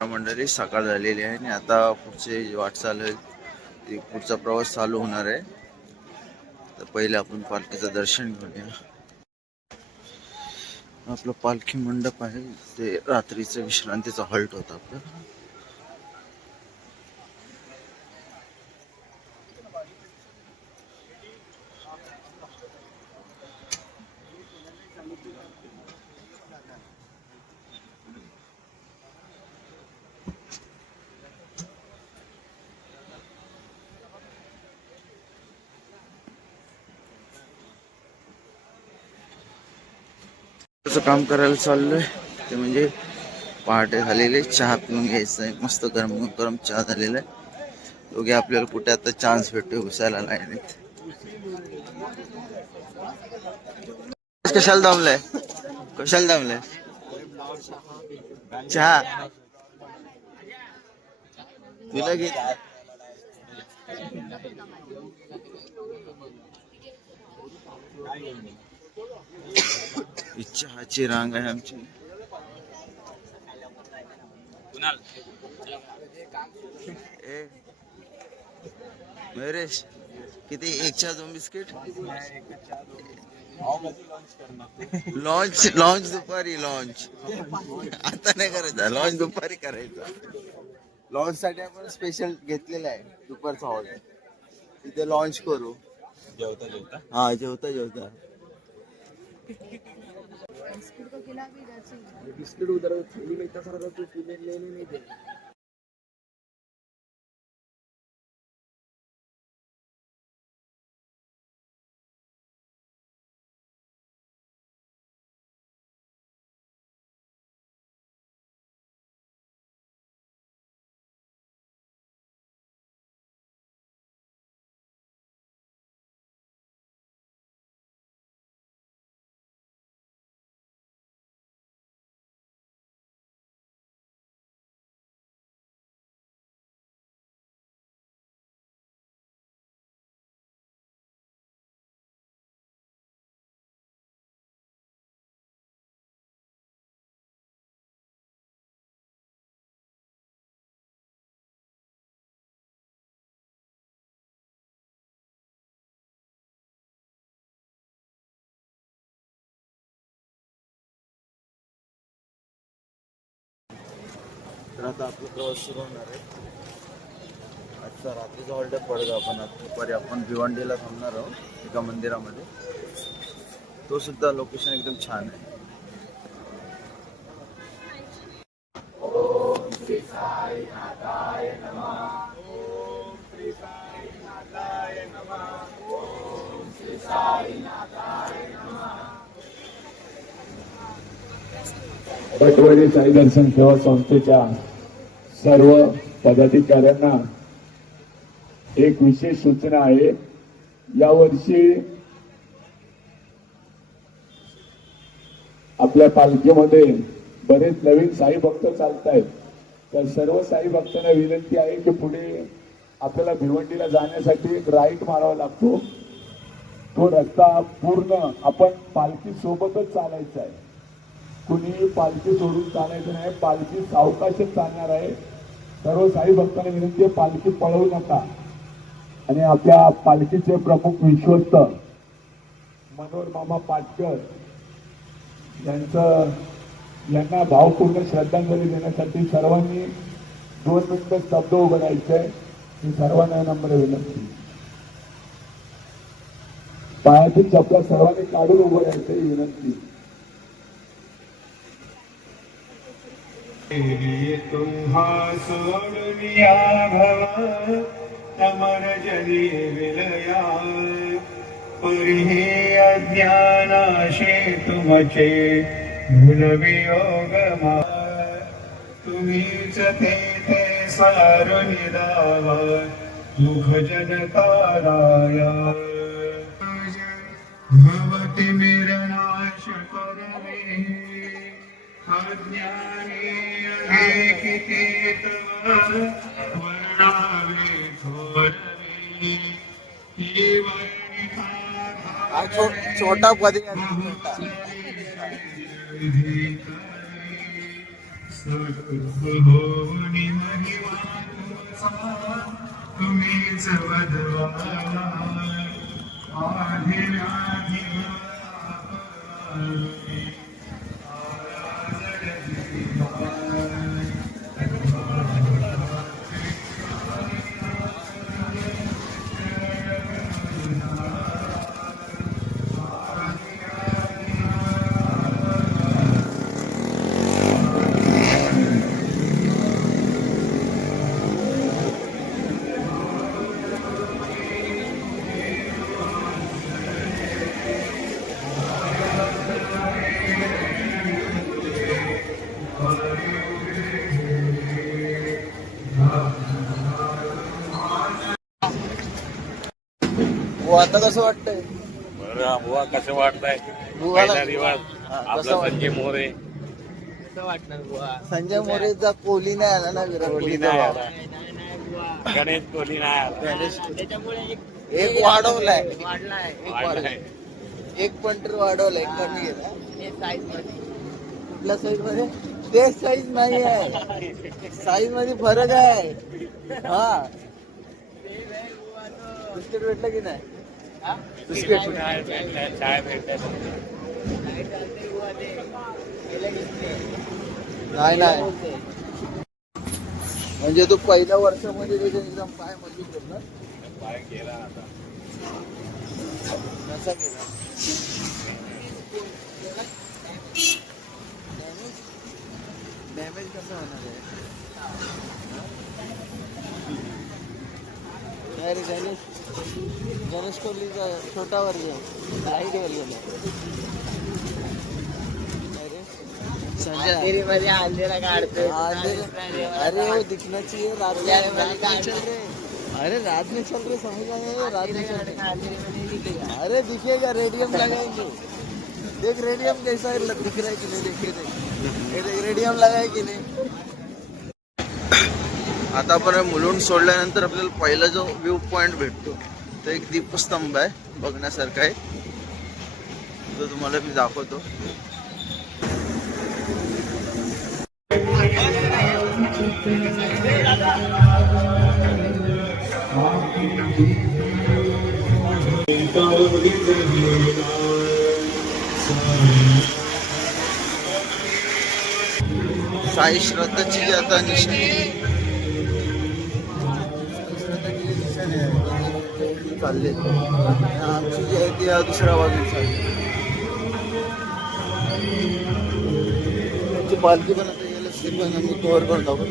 मंडळी सकाळ झालेली आहे आणि आता पुढची वाटचाल आहे ती पुढचा प्रवास चालू होणार आहे. तर पहिले आपण पालखीचं दर्शन घेऊया. आपलं पालखी मंडप आहे ते रात्रीचं विश्रांतीचा हॉल्ट होता आपलं. काम करायला चाललोय ते म्हणजे पहाटे झालेले चहा पिऊन घ्यायचं आहे. मस्त गरम गरम चहा झालेला आहे. दोघे आपल्याला कुठे आता चान्स भेटतो घुसायला नाही. कशाला दमलाय कशाला दमलाय चहा तुला घे. चहाची रांग आहे आमची. ए मयुरेश किती एक चहा 2 बिस्किट लॉन्च लॉन्च दुपारी लॉन्च आता नाही करायचा. लॉन्च दुपारी करायचा. लॉन्च साठी आपण स्पेशल घेतलेला आहे दुपारचा हॉल. तिथे लॉन्च करू जेवता जेवता. हा जेवता जेवता बिस्किट उधर थैली में इतना सारा तो तुझे लेने नहीं दे. तर आता आपला प्रवास सुरू होणार आहे. आजचा रात्रीचा हॉल्ट पडगा. आपण आता दुपारी आपण भिवंडीला थांबणार आहोत एका मंदिरामध्ये. तो सुद्धा लोकेशन एकदम छान आहे. भटवडी साई दर्शन सेवा संस्थेच्या सर्व पदाधिकाऱ्यांना एक विशेष सूचना आहे. यावर्षी आपल्या पालखीमध्ये बरेच नवीन साई भक्त चालत आहेत. तर सर्व साई भक्तांना विनंती आहे की पुढे आपल्याला भिवंडीला जाण्यासाठी एक राईट मारावा लागतो. तो रस्ता पूर्ण आपण पालखी सोबतच चालायचा आहे. कुणी पालखी सोडून चालायचं नाही. पालखी सावकाशच चालणार आहे. सर्व साई भक्तांना विनंती आहे पालखी पळवू नका. आणि आपल्या पालखीचे प्रमुख विश्वस्त मनोहर मामा पाटकर यांना भावपूर्ण श्रद्धांजली देण्यासाठी सर्वांनी 2 मिनिटं स्तब्ध उभं राहायचंय. ही सर्वांना नम्र विनंती. पायातील चपला सर्वांनी काढून उभं राहायचंय विनंती. तुम्हा सोडुनिया भव तमर जली विलया परिहे अज्ञानाशे तुमचे भूलवियोग मा तुम्हीच तेथे सारुनि दावा मुख जनताराया भवति निरनाश करवे अज्ञानी किती वर्णावे थोरवे छोटा पदी स्वरूप होनी महिमा तुमचा तुम्हीच वदवाला आधिराधी हो आता कसं वाटतंय बरं बुवा कसं वाटतंय बुवाला- पहिला दिवस हा, आपला कसं संजय मोरे संजय मोरेचा कोहली नाही आला ना विराट कोहली कोहलीचा नाही भाव. आला गणेश कोहली नाही आला एक वाढवलाय वाढलाय. एक पंटर वाढवलाय कमी गेला कुठल्या साईज मध्ये ते साईज नाही आहे साईज मध्ये फरक आहे हा बिस्किट भेटलं की नाही बिस्किट चाय भेटतंय, चाय भेटतंय. नाही नाही म्हणजे तू पहिल्या वर्षामध्ये त्याचे एकदम पाय मजबूत होत ना पाय गेला आता कसा केला डॅमेज कसं होणार आहे काय रे गणेश कोहलीचा छोटा वर्ग लाईट वर्ग संजय अरे वो दिखना चाहिए रात में चल रहे अरे रात में चल रहे समझ आए रात में चल रहे अरे दिखेगा रेडियम लगाएंगे देख रेडियम कैसा दिख रहा है कि नहीं देखे देख रेडियम लगाए की नाही आता आपण मुलुंड सोडल्यानंतर आपल्याला पहिला जो व्ह्यू पॉइंट भेटतो तो एक दीपस्तंभ आहे बघण्यासारखा आहे तो तुम्हाला मी दाखवतो साई श्रद्धाची जी आता निशाणी चालले आमची जी आहे ती या दुसऱ्या बाजूला चालली आमची पालखी पण आता यायला असते पण आम्ही कव्हर करून टाकू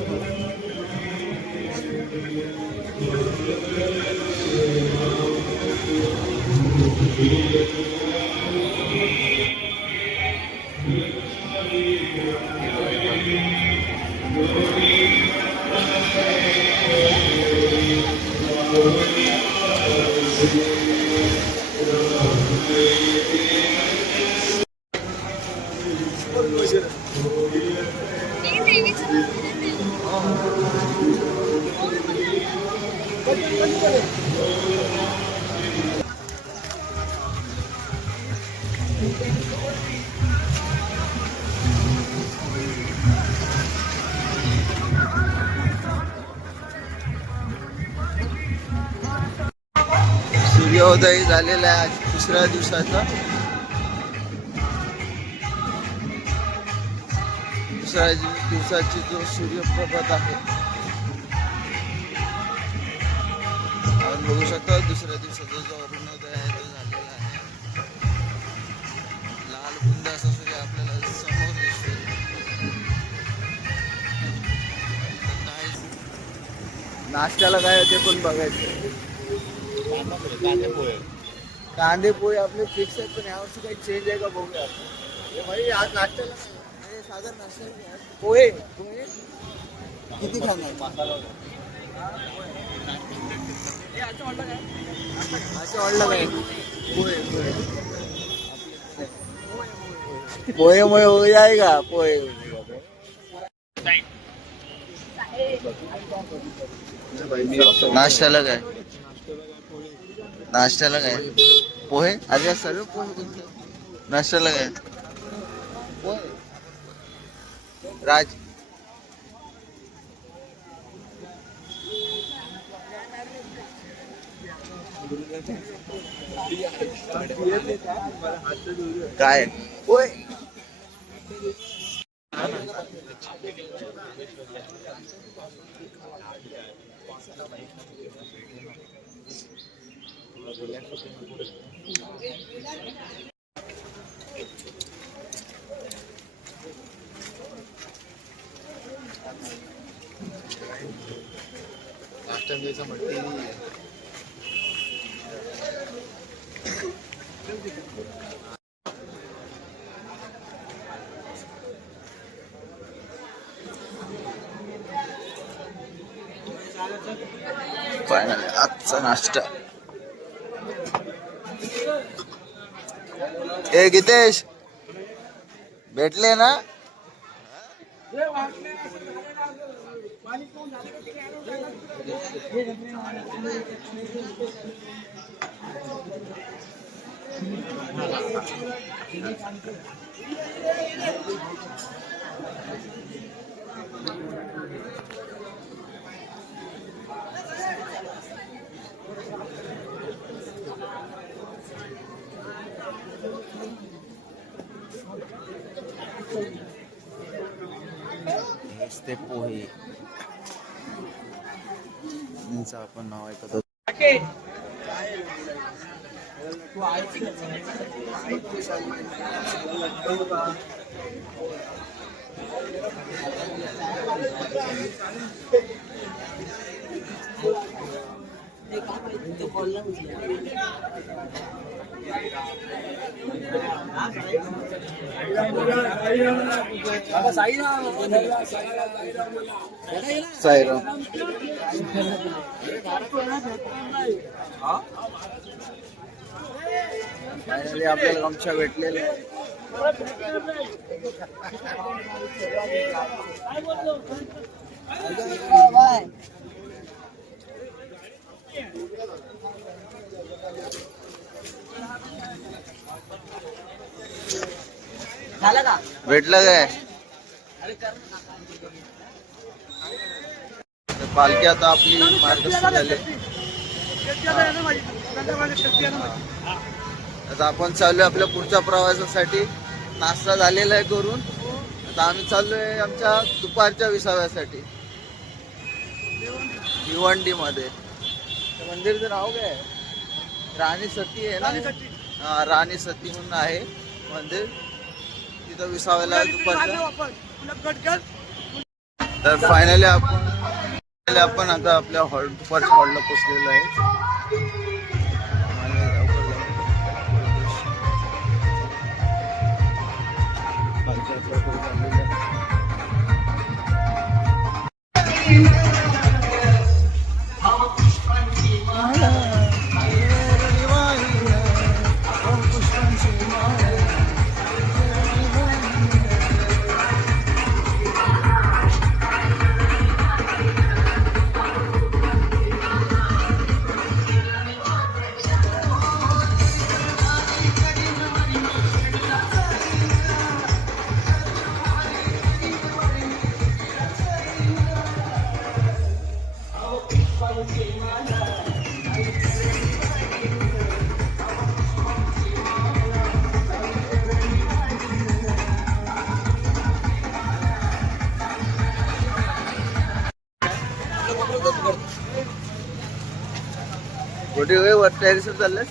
सूर्योदय झालेला आहे आज दुसऱ्या दिवसाचा दुसऱ्या दिवसाची जो सूर्यप्रभात आहे आपण बघू शकता दुसऱ्या दिवसाचा जो अरुणोदय आहे तो झालेला आहे लाल बुंद असा सूर्य आपल्याला समोर दिसतो नाश्त्याला काय ते पण बघायचं कांदे पोहे आपले फिक्स आहेत पण यावर्षी काही चेंज आहे का बघूया हे भाई आज नाश्त्याला नाही साधारण नाश्ता पोहे पोहे किती खाणार असं वाढलं काय पोहे पोहे पोहे मोहे हो जाएगा पोहे नाश्त्याला काय नाश्त्याला काय पोहे अरे सर्व पोहे कोणते नाश्त्याला काय पोहे राज काय होय फायनल आजचा नाश्ता. ए गीतेश भेटले ना. ते पोहे आपण नाव ऐकत होतो. साईराम फायनली आपल्याला गमछा भेटलेले. भेटलं काय पालखी आता आपली मार्गस्थ झाली. आता आपण चाललोय आपल्या पुढच्या प्रवासासाठी. नाश्ता झालेला आहे करून. आता आम्ही चाललोय आमच्या दुपारच्या विसाव्यासाठी भिवंडी मध्ये. मंदिरचं नाव काय आहे? राणी सती आहे ना. हा राणी सती म्हणून आहे मंदिर. तिथं विसाव्याला दुपारच्या. तर फायनली आपण आता आपल्या दुपारच्या हॉलला पोचलेलो आहे. कुठे वर टेरेसवर चाललंय?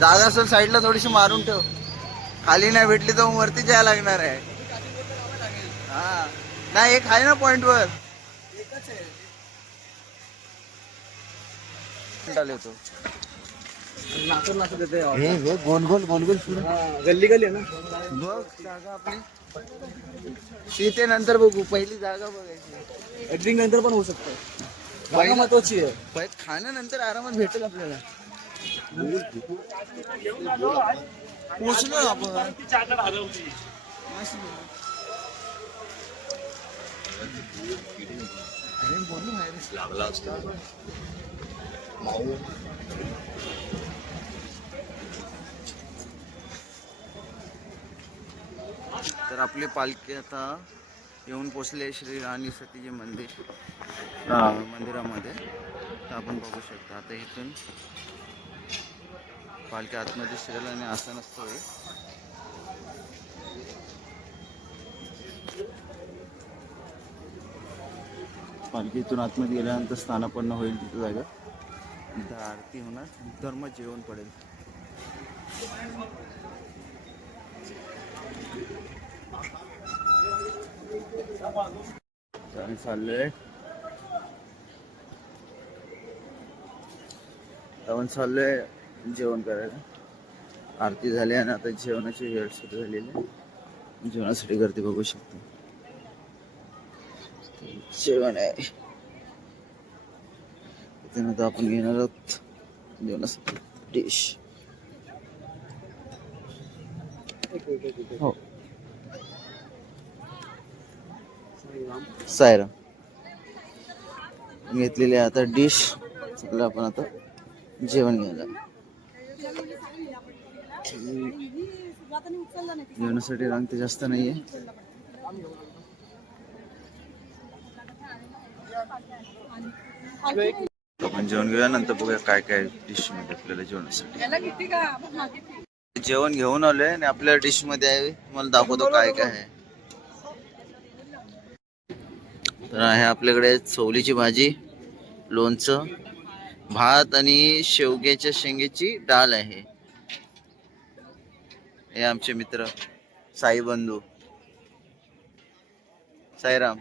जागा असेल साईडला थोडीशी मारून ठेव. खाली नाही भेटली तर मग वरती जायला लागणार आहे. हा नाही एक आहे ना पॉइंट वर. गोल गोल गोल गोल गल्ली गल्ली आहे ना. बघ जागा आपली शीते नंतर बघू. पहिली जागा बघायची. एडिटिंग नंतर पण होऊ शकतं. जागा महत्वाची आहे. खाण्यानंतर आरामात भेटेल आपल्याला. पोचलो आपण. अरे बोलू लागला असतो. तर आपली पालखी आता येऊन पोचले श्री राणी सतीचे मंदिर मंदिरामध्ये. तर आपण बघू शकता आता इथून पालखी आतमध्ये शिरायला आणि असं नसतोय. पालखी इथून आतमध्ये गेल्यानंतर स्थानापन्न होईल तिथं जागा. इथं आरती होणार, धर्म जेवण पडेल. आम्ही चाललोय जेवण करायला. आरती झाली आणि आता जेवणाची वेळ सुरू झालेली आहे. जेवणासाठी गर्दी बघू शकतो. जेवण आहे इथून. आता आपण घेणार आहोत जेवणासाठी डिश. हो सायराम घेतलेली आहे आता डिश. चला आपण आता जेवण घ्यायला. जेवणासाठी रांग ते जास्त नाहीये. आपण जेवण घेऊया, नंतर बघूया काय काय डिश मध्ये आपल्याला जेवणासाठी. जेवण घेऊन आलोय आणि आपल्या डिश मध्ये आहे, मला दाखवतो काय काय आहे. तर आहे आपल्याकडे चवलीची भाजी, लोणचं, भात आणि शेवग्याच्या शेंगेची डाळ आहे. हे आमचे मित्र साई बंधू. साईराम.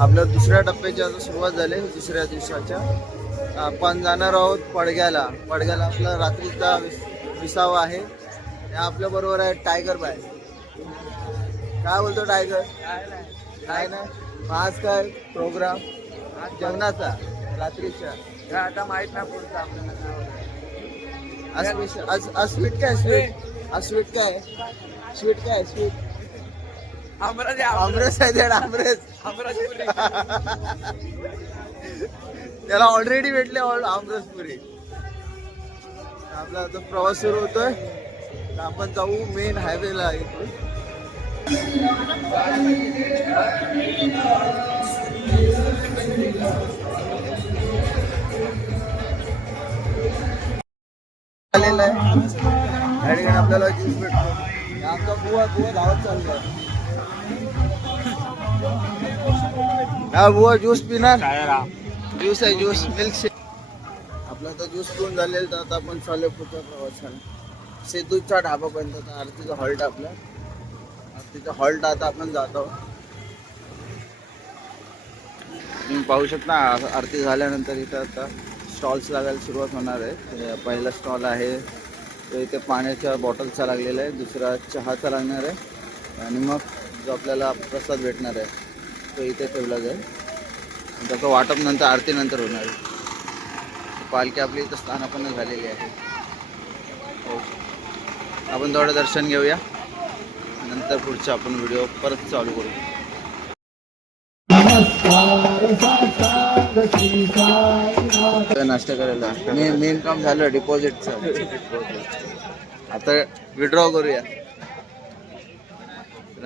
आपल्या दुसऱ्या टप्प्याची आता सुरुवात झाली. दुसऱ्या दिवसाच्या आपण जाणार आहोत पडग्याला. आपला रात्रीचा विसावा आहे. आपल्या बरोबर आहे टायगर बाय. काय बोलतो टायगर? काय ना आज काय प्रोग्राम जेवणाचा रात्रीच्या आता माहित नाही पुढचा आपल्याला. आज स्वीट काय? स्वीट काय? आमरस आहे. त्याला ऑलरेडी भेटले आमरस पुरी. आपला आता प्रवास सुरू होतोय. आपण जाऊ मेन हायवेला. इकडून आलेला आहे. या ठिकाणी आपल्याला ज्यूस भेटतो. आमचा बुवा धावत चाललाय. हा बुवा ज्यूस पिणार. ज्यूस आहे, ज्यूस मिल्कशेक. आपला आता ज्यूस पिऊन झालेला. तर आता आपण चालू पुढच्या प्रवासाला सेतूच्या ढाबापर्यंत. आरतीचा हॉल्ट आपला. आरतीचा हॉल्ट आता आपण जात आहोत. तुम्ही पाहू शकता आरती झाल्यानंतर इथं आता स्टॉल्स लागायला सुरुवात होणार आहे. पहिला स्टॉल आहे तो इथे पाण्याच्या बॉटलचा लागलेला आहे. दुसरा चहाचा लागणार आहे. आणि मग जो आपल्याला प्रसाद भेटणार आहे तो इथे ठेवला जाईल. त्याचं वाटप नंतर आरतीनंतर होणार आहे. पालखी आपली इथं स्थानापन्न झालेली आहे. आपण थोडं दर्शन घेऊया, नंतर पुढचा आपण व्हिडिओ परत चालू करू. नाश्ता करायला मेन काम झालं डिपॉझिटचं. आता विड्रॉ करूया.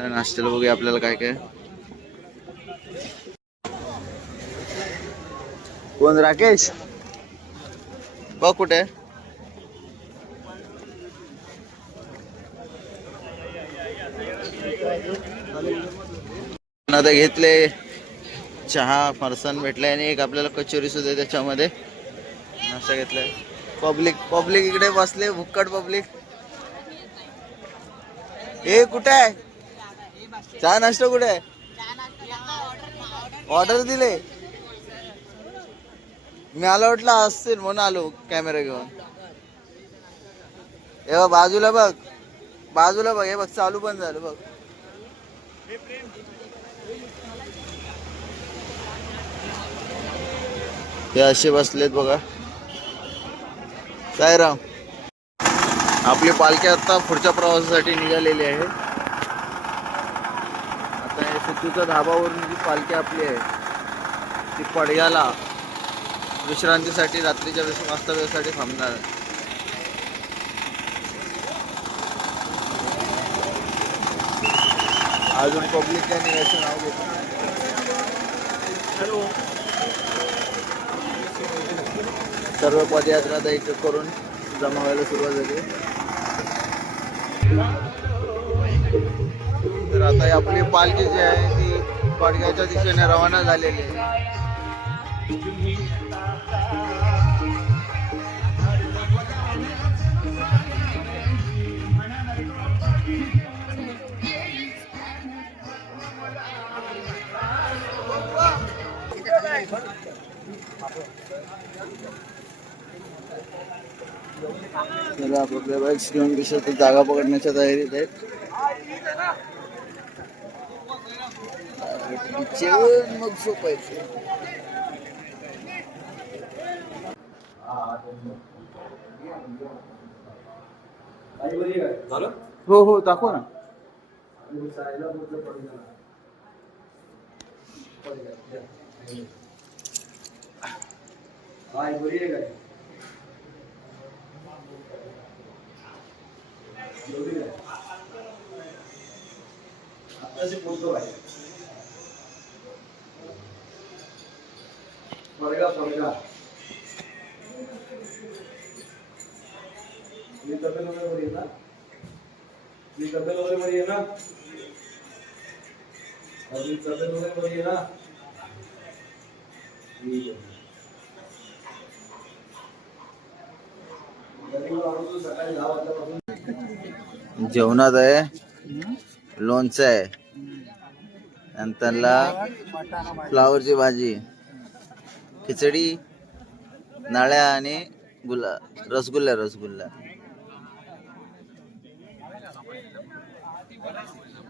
नाश्त्याला बघूया आपल्याला काय काय. कोण? राकेश बघ कुठे. आता घेतले चहा, फरसाण भेटलाय आणि एक आपल्याला कचोरी सुद्धा त्याच्यामध्ये. नाश्ता घेतलाय. पब्लिक इकडे बसले. भुक्कड पब्लिक. हे कुठे आहे? चहा नाश्ता कुठे आहे? ऑर्डर दिले. मी आलो वाटलं असतील म्हणून आलो कॅमेरा घेऊन. हे बघ बाजूला बघ, बाजूला बघ, हे बघ चालू पण झालं बघ. हे असे बसलेत बघा. साईराम, आपली पालखी आता पुढच्या प्रवासासाठी निघालेली आहे. आता हे सिद्धूच्या धाबावरून जी पालखी आपली आहे ती पडग्याला विश्रांतीसाठी रात्रीच्या वास्तव्यासाठी थांबणार आहे. अजून पब्लिक काय निघायचं नाव घेतो. सर्व पदयात्रा आता एक एक करून जमा व्हायला सुरुवात झाली. तर आता ही आपली पालखी जी आहे ती पडग्याच्या दिशेने रवाना झालेली आहे. तर आपल्या बाईक्स घेऊन कशा जागा पकडण्याच्या तयारीत आहेत. जेवण मग झोपायचं. हो हो दाखव ना. जेवणात आहे लोणचं आहे, नंतरला फ्लावरची भाजी, खिचडी, नाळ्या आणि रसगुल्ला.